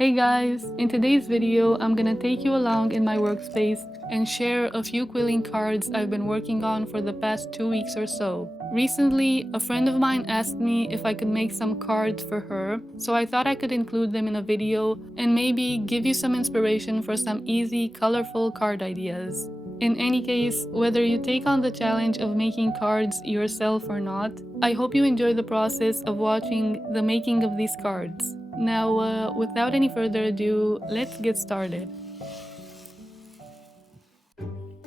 Hey guys! In today's video, I'm gonna take you along in my workspace and share a few quilling cards I've been working on for the past 2 weeks or so. Recently, a friend of mine asked me if I could make some cards for her, so I thought I could include them in a video and maybe give you some inspiration for some easy, colorful card ideas. In any case, whether you take on the challenge of making cards yourself or not, I hope you enjoy the process of watching the making of these cards. Now, without any further ado, let's get started.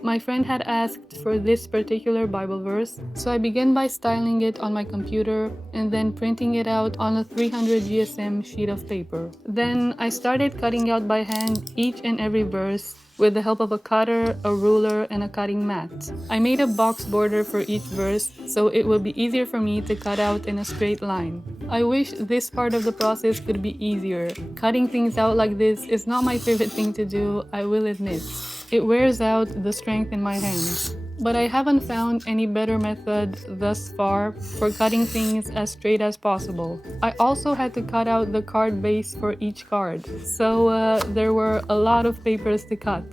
My friend had asked for this particular Bible verse, so I began by styling it on my computer and then printing it out on a 300 GSM sheet of paper. Then I started cutting out by hand each and every verse with the help of a cutter, a ruler, and a cutting mat. I made a box border for each verse so it would be easier for me to cut out in a straight line. I wish this part of the process could be easier. Cutting things out like this is not my favorite thing to do, I will admit. It wears out the strength in my hands. But I haven't found any better method thus far for cutting things as straight as possible. I also had to cut out the card base for each card, so there were a lot of papers to cut.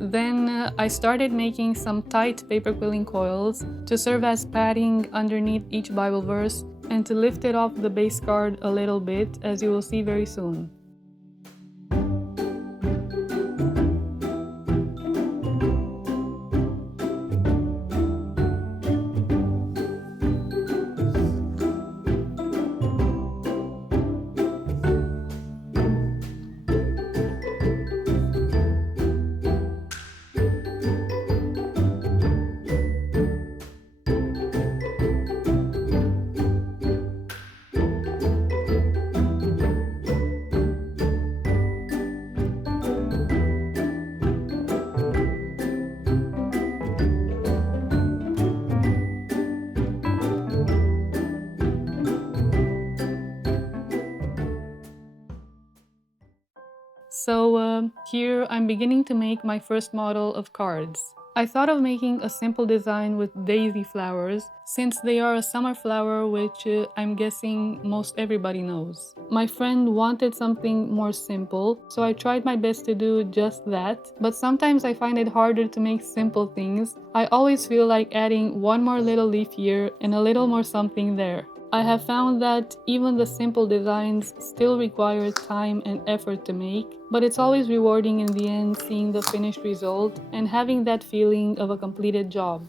Then I started making some tight paper quilling coils to serve as padding underneath each Bible verse and to lift it off the base card a little bit, as you will see very soon. So here I'm beginning to make my first model of cards. I thought of making a simple design with daisy flowers, since they are a summer flower which I'm guessing most everybody knows. My friend wanted something more simple, so I tried my best to do just that, but sometimes I find it harder to make simple things. I always feel like adding one more little leaf here and a little more something there. I have found that even the simple designs still require time and effort to make, but it's always rewarding in the end seeing the finished result and having that feeling of a completed job.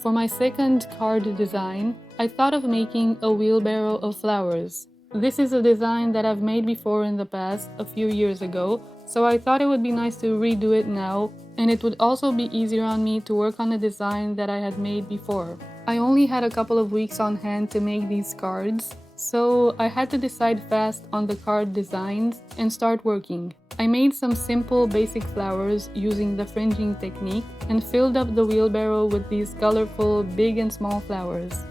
For my second card design, I thought of making a wheelbarrow of flowers. This is a design that I've made before in the past, a few years ago, so I thought it would be nice to redo it now, and it would also be easier on me to work on a design that I had made before. I only had a couple of weeks on hand to make these cards, so I had to decide fast on the card designs and start working. I made some simple basic flowers using the fringing technique and filled up the wheelbarrow with these colorful big and small flowers.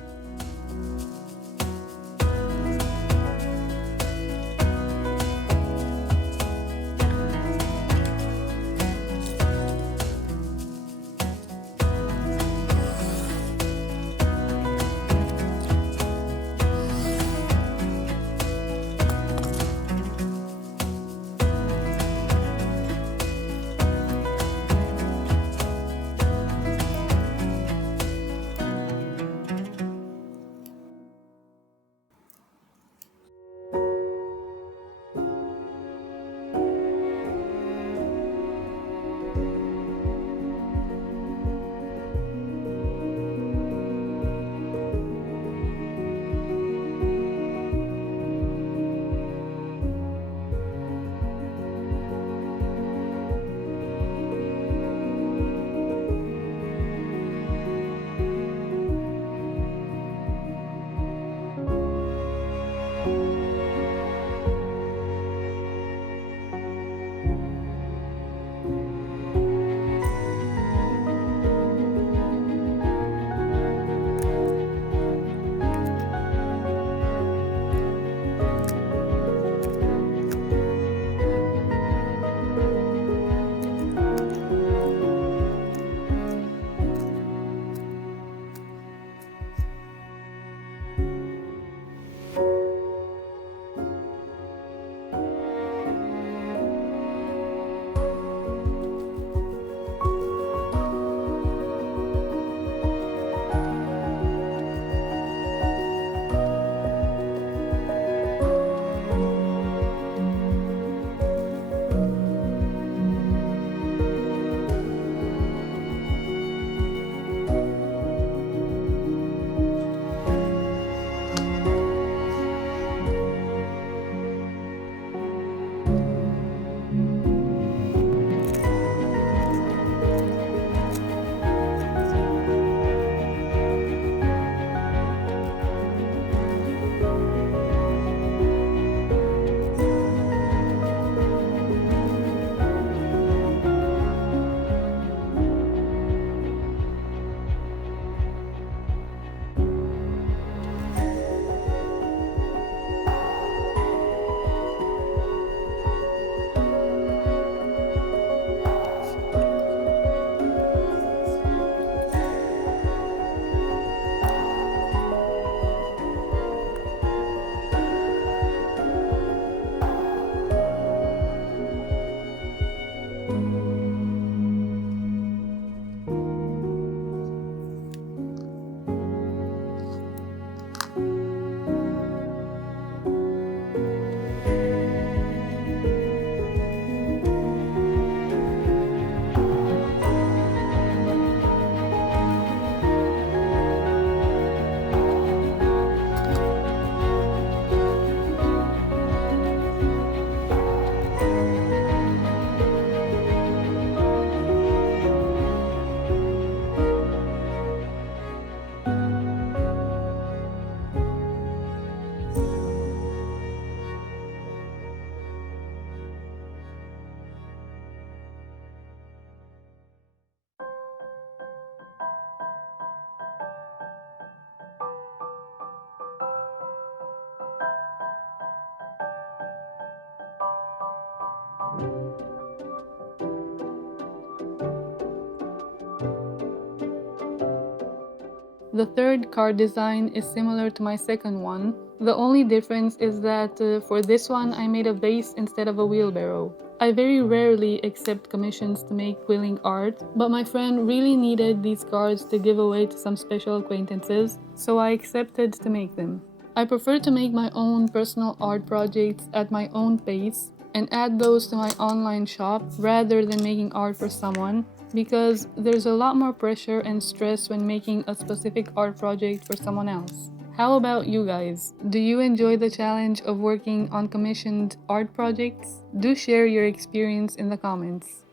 The third card design is similar to my second one. The only difference is that for this one I made a vase instead of a wheelbarrow. I very rarely accept commissions to make quilling art, but my friend really needed these cards to give away to some special acquaintances, so I accepted to make them. I prefer to make my own personal art projects at my own pace, and add those to my online shop rather than making art for someone, because there's a lot more pressure and stress when making a specific art project for someone else. How about you guys? Do you enjoy the challenge of working on commissioned art projects? Do share your experience in the comments.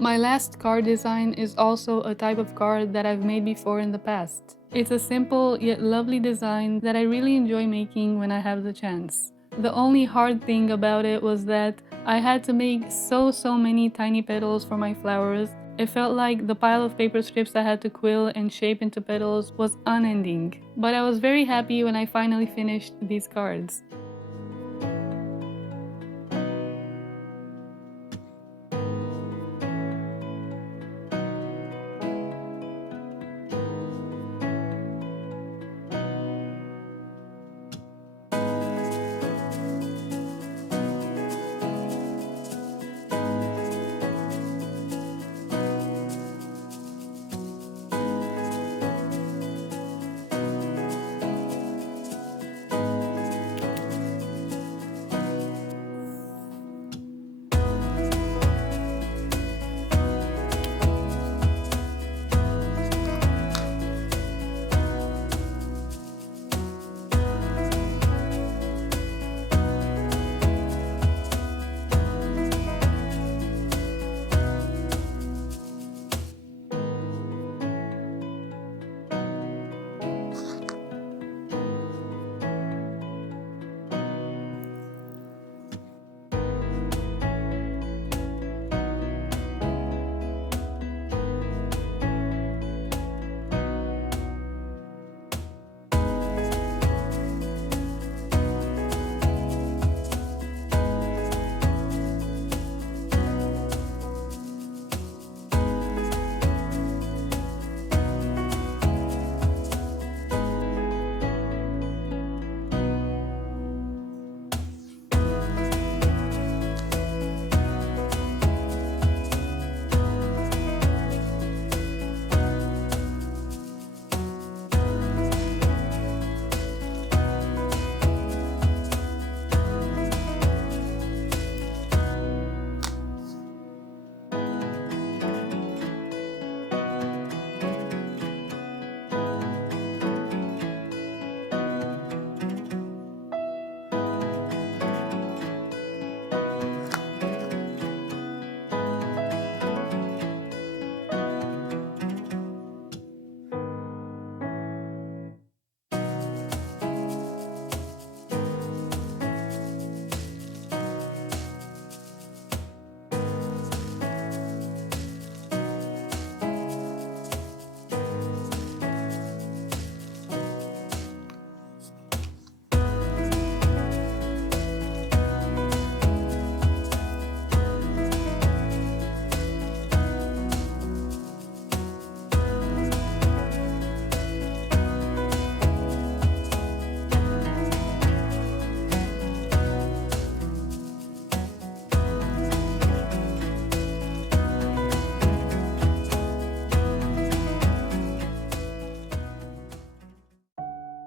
My last card design is also a type of card that I've made before in the past. It's a simple yet lovely design that I really enjoy making when I have the chance. The only hard thing about it was that I had to make so many tiny petals for my flowers. It felt like the pile of paper strips I had to quill and shape into petals was unending. But I was very happy when I finally finished these cards.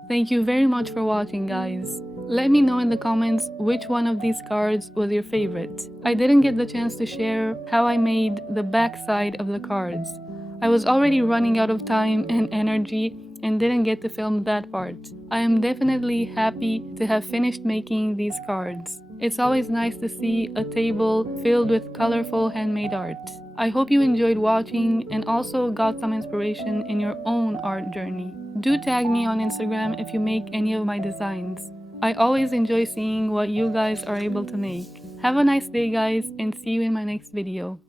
Thank you very much for watching, guys. Let me know in the comments which one of these cards was your favorite. I didn't get the chance to share how I made the back side of the cards. I was already running out of time and energy, and didn't get to film that part. I am definitely happy to have finished making these cards. It's always nice to see a table filled with colorful handmade art. I hope you enjoyed watching and also got some inspiration in your own art journey. Do tag me on Instagram if you make any of my designs. I always enjoy seeing what you guys are able to make. Have a nice day, guys, and see you in my next video.